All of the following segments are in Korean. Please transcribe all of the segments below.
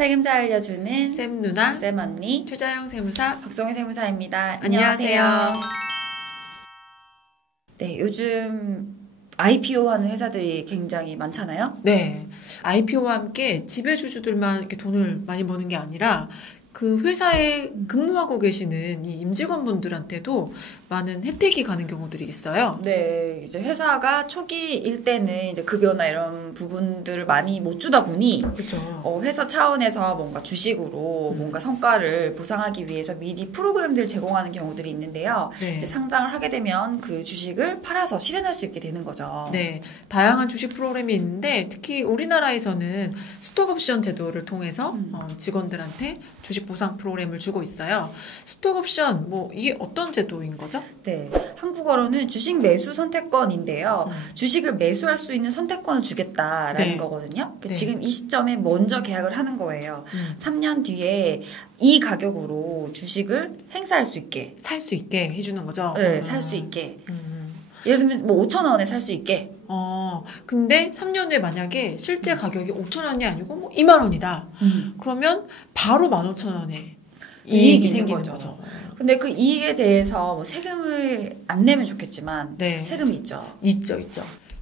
세금 잘 알려주는 쌤 누나, 쌤 언니, 최자영 세무사, 박송희 세무사입니다. 안녕하세요. 네, 요즘 IPO 하는 회사들이 굉장히 많잖아요. 네, IPO와 함께 지배주주들만 이렇게 돈을 많이 버는 게 아니라 그 회사에 근무하고 계시는 이 임직원분들한테도 많은 혜택이 가는 경우들이 있어요. 네, 이제 회사가 초기일 때는 이제 급여나 이런 부분들을 많이 못 주다 보니 그렇죠. 회사 차원에서 뭔가 주식으로 뭔가 성과를 보상하기 위해서 미리 프로그램들을 제공하는 경우들이 있는데요. 네. 이제 상장을 하게 되면 그 주식을 팔아서 실현할 수 있게 되는 거죠. 네, 다양한 주식 프로그램이 있는데 특히 우리나라에서는 스톡옵션 제도를 통해서 직원들한테 주식 보상 프로그램을 주고 있어요. 스톡옵션 이게 어떤 제도인 거죠? 네, 한국어로는 주식 매수 선택권인데요. 주식을 매수할 수 있는 선택권을 주겠다라는 네. 거거든요. 네. 지금 이 시점에 먼저 계약을 하는 거예요. 3년 뒤에 이 가격으로 주식을 행사할 수 있게. 살 수 있게 해주는 거죠? 네, 살 수 있게. 예를 들면 5천 원에 살 수 있게. 근데 3년 후에 만약에 실제 가격이 5천 원이 아니고 2만 원이다. 그러면 바로 15,000원에 이익이 생기는 거죠. 근데 그 이익에 대해서 세금을 안 내면 좋겠지만 네. 세금이 있죠. 있죠.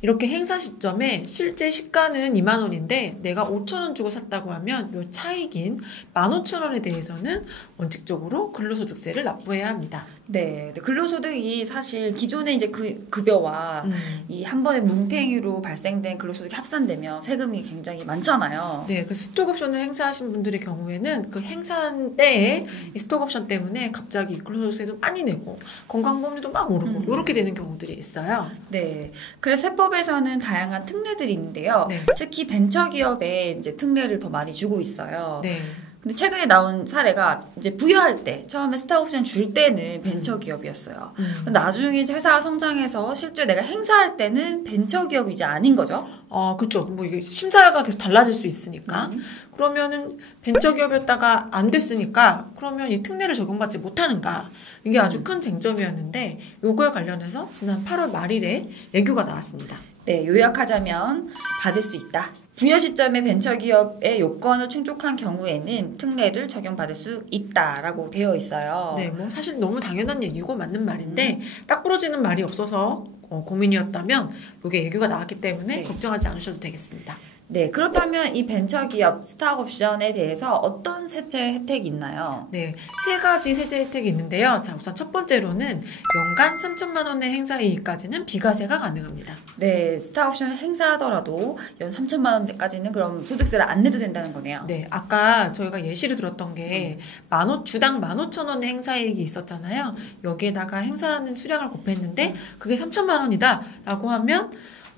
이렇게 행사 시점에 실제 시가는 2만 원인데 내가 5천 원 주고 샀다고 하면 이 차익인 15,000원에 대해서는 원칙적으로 근로소득세를 납부해야 합니다. 네, 근로소득이 사실 기존에 이제 그 급여와 이 한 번의 뭉탱이로 발생된 근로소득이 합산되면 세금이 굉장히 많잖아요. 네, 그래서 스톡옵션을 행사하신 분들의 경우에는 그 행사한 때에 이 스톡옵션 때문에 갑자기 근로소득세도 많이 내고 건강보험료도 막 오르고 이렇게 되는 경우들이 있어요. 네, 그래서 세법에서는 다양한 특례들이 있는데요. 네. 특히 벤처기업에 이제 특례를 더 많이 주고 있어요. 네. 근데 최근에 나온 사례가 이제 부여할 때 처음에 스톡옵션 줄 때는 벤처기업이었어요. 근데 나중에 이제 회사가 성장해서 실제 내가 행사할 때는 벤처기업이 이제 아닌 거죠. 그렇죠. 이게 심사가 계속 달라질 수 있으니까. 그러면은 벤처기업이었다가 안 됐으니까 그러면 이 특례를 적용받지 못하는가. 이게 아주 큰 쟁점이었는데 요거에 관련해서 지난 8월 말일에 예규가 나왔습니다. 네, 요약하자면 받을 수 있다. 부여 시점에 벤처기업의 요건을 충족한 경우에는 특례를 적용받을 수 있다라고 되어 있어요. 네, 사실 너무 당연한 얘기고 맞는 말인데 딱 부러지는 말이 없어서 고민이었다면 이게 예규가 나왔기 때문에 네. 걱정하지 않으셔도 되겠습니다. 네, 그렇다면 이 벤처기업 스톡옵션에 대해서 어떤 세제 혜택이 있나요? 네, 세 가지 세제 혜택이 있는데요. 자, 우선 첫 번째로는 연간 3천만 원의 행사 이익까지는 비과세가 가능합니다. 네, 스톡옵션을 행사하더라도 연 3천만 원까지는 그럼 소득세를 안 내도 된다는 거네요. 네, 아까 저희가 예시를 들었던 게 주당 15,000원의 행사 이익이 있었잖아요. 여기에다가 행사하는 수량을 곱했는데 그게 3천만 원이다라고 하면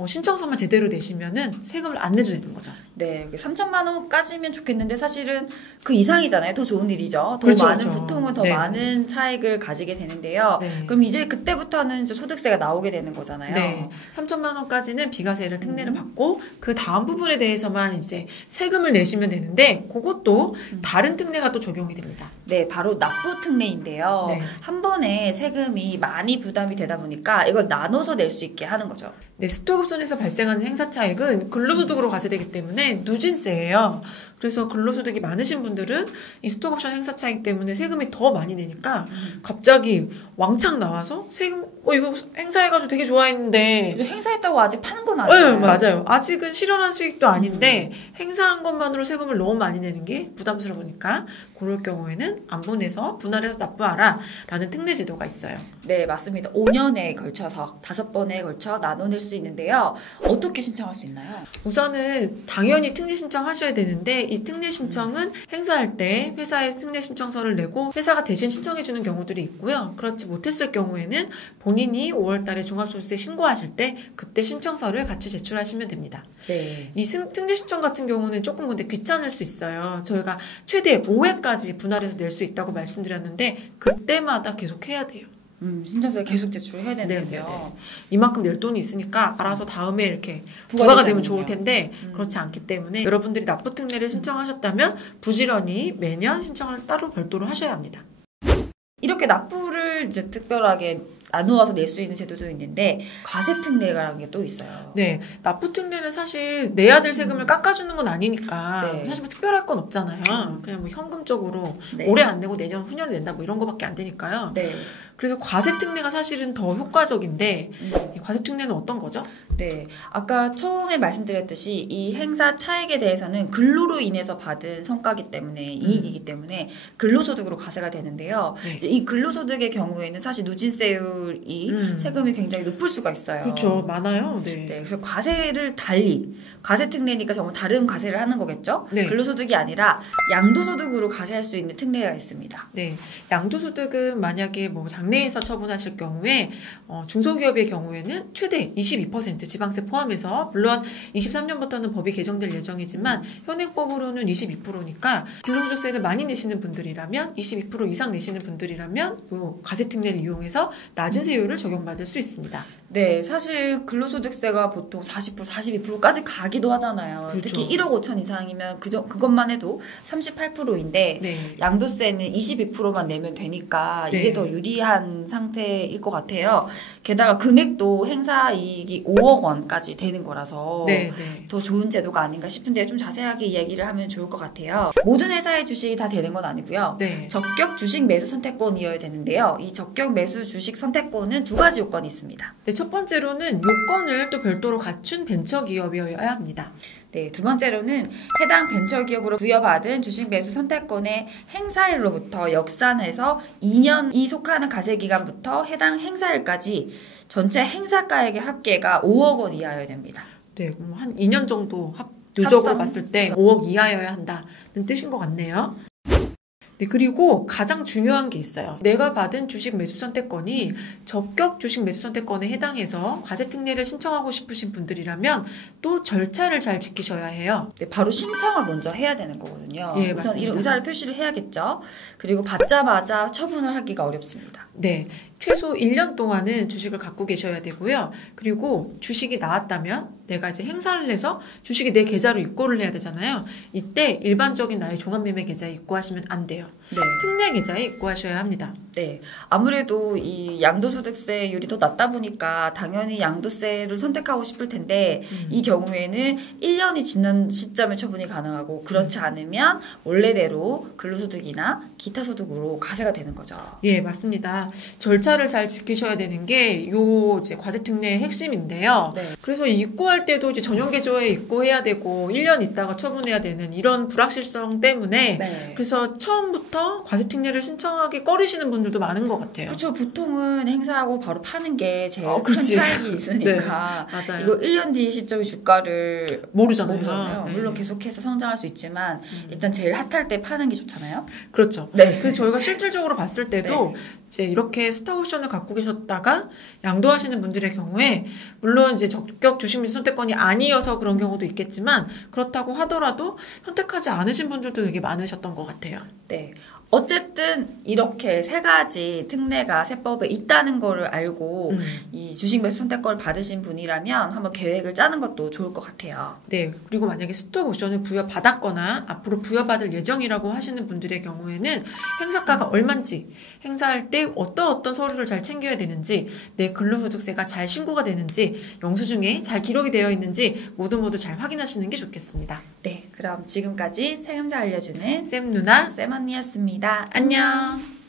신청서만 제대로 내시면은 세금을 안 내도 되는 거죠. 네, 3천만 원까지면 좋겠는데 사실은 그 이상이잖아요. 더 좋은 일이죠. 더 그렇죠, 많은 그렇죠. 보통은 더 네. 많은 차익을 가지게 되는데요. 네. 그럼 이제 그때부터는 이제 소득세가 나오게 되는 거잖아요. 네, 3천만 원까지는 비과세를 특례를 받고 그 다음 부분에 대해서만 이제 세금을 내시면 되는데 그것도 다른 특례가 또 적용이 됩니다. 네, 바로 납부 특례인데요. 네. 한 번에 세금이 많이 부담이 되다 보니까 이걸 나눠서 낼 수 있게 하는 거죠. 네, 스톡옵션에서 발생하는 행사 차익은 근로소득으로 과세되기 때문에 누진세예요. 그래서 근로소득이 많으신 분들은 이 스톡옵션 행사 차익 때문에 세금이 더 많이 내니까 갑자기 왕창 나와서 세금 이거 행사해가지고 되게 좋아했는데 행사했다고 아직 파는 건 네, 아니에요. 맞아요. 아직은 실현한 수익도 아닌데 행사한 것만으로 세금을 너무 많이 내는 게 부담스러우니까 그럴 경우에는 안 보내서 분할해서 납부하라 라는 특례 제도가 있어요. 네, 맞습니다. 5년에 걸쳐서 5번에 걸쳐 나눠낼 수 있는데요. 어떻게 신청할 수 있나요? 우선은 당연히 특례 신청하셔야 되는데 이 특례 신청은 행사할 때 회사에 특례 신청서를 내고 회사가 대신 신청해주는 경우들이 있고요. 그렇지 못했을 경우에는 본인이 5월 달에 종합소득세 신고하실 때 그때 신청서를 같이 제출하시면 됩니다. 네. 이 특례 신청 같은 경우는 조금 근데 귀찮을 수 있어요. 저희가 최대 5회까지 분할해서 낼 수 있다고 말씀드렸는데 그때마다 계속 해야 돼요. 신청서를 계속 제출해야 되는데요. 네네네. 이만큼 낼 돈이 있으니까 알아서 다음에 이렇게 부과되지 부과가 되면 좋을 않는군요. 텐데 그렇지 않기 때문에 여러분들이 납부 특례를 신청하셨다면 부지런히 매년 신청을 따로 별도로 하셔야 합니다. 이렇게 납부를 이제 특별하게 나누어서 낼 수 있는 제도도 있는데 과세특례라는 게 또 있어요. 네, 납부특례는 사실 내야 될 세금을 깎아주는 건 아니니까 네. 사실 뭐 특별할 건 없잖아요. 그냥 뭐 현금적으로 네. 올해 안 내고 내년 후년에 낸다 뭐 이런 거밖에 안 되니까요. 네. 그래서 과세특례가 사실은 더 효과적인데 이 과세특례는 어떤 거죠? 네. 아까 처음에 말씀드렸듯이 이 행사 차익에 대해서는 근로로 인해서 받은 성과이기 때문에 이익이기 때문에 근로소득으로 과세가 되는데요. 네. 이제 이 근로소득의 경우에는 사실 누진세율이 세금이 굉장히 높을 수가 있어요. 그렇죠. 많아요. 네. 네, 그래서 과세를 달리 과세특례니까 정말 다른 과세를 하는 거겠죠. 네. 근로소득이 아니라 양도소득으로 과세할 수 있는 특례가 있습니다. 네, 양도소득은 만약에 뭐 장래에서 처분하실 경우에 중소기업의 경우에는 최대 22% 지방세 포함해서 물론 23년부터는 법이 개정될 예정이지만 현행법으로는 22%니까 근로소득세를 많이 내시는 분들이라면 22% 이상 내시는 분들이라면 과세특례를 이용해서 낮은 세율을 적용받을 수 있습니다. 네, 사실 근로소득세가 보통 40%, 42%까지 가기도 하잖아요. 그렇죠. 특히 1억 5천 이상이면 그것만 해도 38%인데 네. 양도세는 22%만 내면 되니까 네. 이게 더 유리한 상태일 것 같아요. 게다가 금액도 행사 이익이 5억 원까지 되는 거라서 네, 네. 더 좋은 제도가 아닌가 싶은데 좀 자세하게 이야기를 하면 좋을 것 같아요. 모든 회사의 주식이 다 되는 건 아니고요. 네. 적격 주식 매수 선택권이어야 되는데요. 이 적격 매수 주식 선택권은 두 가지 요건이 있습니다. 네, 첫 번째로는 요건을 또 별도로 갖춘 벤처기업이어야 합니다. 네, 두 번째로는 해당 벤처기업으로 부여받은 주식 매수 선택권의 행사일로부터 역산해서 2년이 속하는 과세기간부터 해당 행사일까지 전체 행사가액의 합계가 5억 원 이하여야 됩니다. 네, 한 2년 정도 누적으로 합산? 봤을 때 5억 이하여야 한다는 뜻인 것 같네요. 네, 그리고 가장 중요한 게 있어요. 내가 받은 주식 매수 선택권이 적격 주식 매수 선택권에 해당해서 과세특례를 신청하고 싶으신 분들이라면 또 절차를 잘 지키셔야 해요. 네, 바로 신청을 먼저 해야 되는 거거든요. 예, 우선 맞습니다. 이런 의사를 표시를 해야겠죠. 그리고 받자마자 처분을 하기가 어렵습니다. 네, 최소 1년 동안은 주식을 갖고 계셔야 되고요. 그리고 주식이 나왔다면 내가 이제 행사를 해서 주식이 내 계좌로 입고를 해야 되잖아요. 이때 일반적인 나의 종합매매 계좌에 입고하시면 안 돼요. 네. 특례 계좌에 입고하셔야 합니다. 네. 아무래도 이 양도소득세율이 더 낮다 보니까 당연히 양도세를 선택하고 싶을 텐데 이 경우에는 1년이 지난 시점에 처분이 가능하고 그렇지 않으면 원래대로 근로소득이나 기타 소득으로 과세가 되는 거죠. 예, 맞습니다. 절차를 잘 지키셔야 되는 게 요 이제 과세특례의 핵심인데요. 네. 그래서 입고할 때도 이제 전용 계좌에 입고해야 되고 1년 있다가 처분해야 되는 이런 불확실성 때문에 네. 그래서 처음부터 과세특례를 신청하기 꺼리시는 분들도 많은 것 같아요. 그렇죠. 보통은 행사하고 바로 파는 게 제일 큰 그렇지. 차익이 있으니까 맞아요. 이거 1년 뒤 시점의 주가를 모르잖아요. 네. 물론 계속해서 성장할 수 있지만 일단 제일 핫할 때 파는 게 좋잖아요. 그렇죠. 네. 그래서 저희가 실질적으로 봤을 때도 이제 이렇게 스톡옵션을 갖고 계셨다가 양도하시는 분들의 경우에 물론 이제 적격 주식 매수 선택권이 아니어서 그런 경우도 있겠지만 그렇다고 하더라도 선택하지 않으신 분들도 되게 많으셨던 것 같아요. 네. 어쨌든 이렇게 세 가지 특례가 세법에 있다는 거를 알고 이 주식 매수 선택권을 받으신 분이라면 한번 계획을 짜는 것도 좋을 것 같아요. 네. 그리고 만약에 스톡 옵션을 부여받았거나 앞으로 부여받을 예정이라고 하시는 분들의 경우에는 행사가가 얼마인지, 행사할 때 어떤 서류를 잘 챙겨야 되는지, 내 근로소득세가 잘 신고가 되는지, 영수증에 잘 기록이 되어 있는지 모두 잘 확인하시는 게 좋겠습니다. 네. 그럼 지금까지 세금잘 알려주는 쌤 누나, 쌤 언니였습니다. 안녕.